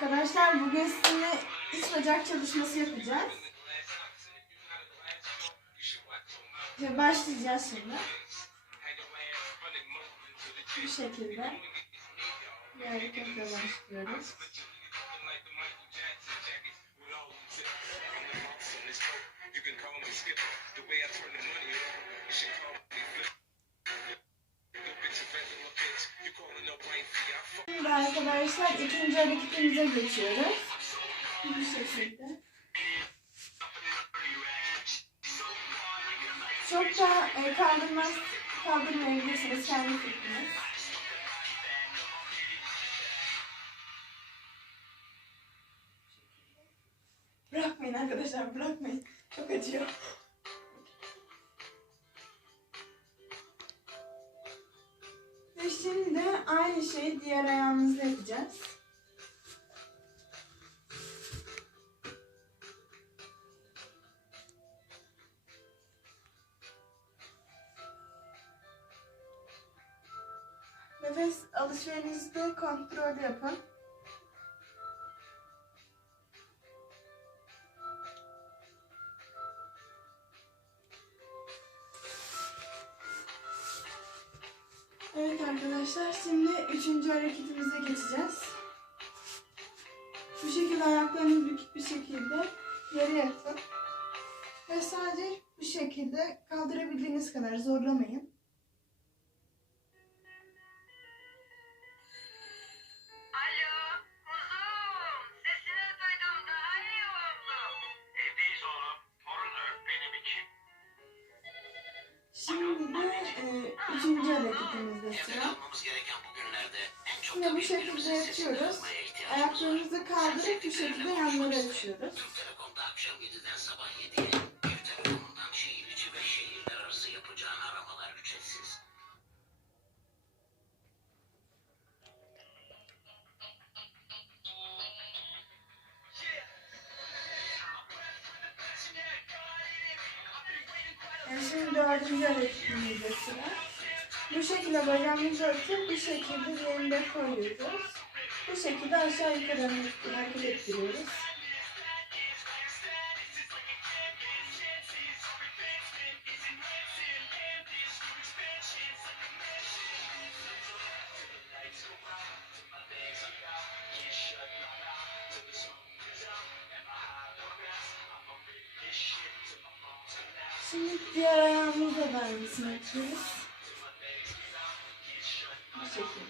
Arkadaşlar bugün sizinle iç bacak çalışması yapacağız. Ve başlayacağız şimdi. Bu şekilde. Hareketle başlıyoruz. Arkadaşlar ikinci hareketimize geçiyoruz. Bu şekilde. Çok da e, kaldırmaz, kaldırmayabilirsiniz kendi fikriniz. Bırakmayın arkadaşlar, bırakmayın. Çok acıyor. Ve şimdi aynı şeyi diğer ayağımızda yapacağız. Nefes alışverişinizde kontrol yapın. Arkadaşlar şimdi üçüncü hareketimize geçeceğiz. Bu şekilde ayaklarınızı bükük bir şekilde yere yatın. Ve sadece bu şekilde kaldırabildiğiniz kadar zorlamayın. Şimdi de e, üçüncü hareketimizde sıra. Yine bu şekilde yapıyoruz. Ayaklarınızı kaldırıp bu şekilde yanlara açıyoruz. Hareketimizde sıra. Bu şekilde bacağımızı atıp bu şekilde yerinde koyuyoruz. Bu şekilde aşağı yukarı hareket ettiriyoruz. Şimdi diğer ayağımızı da vermesini açıyoruz. Bu şekilde.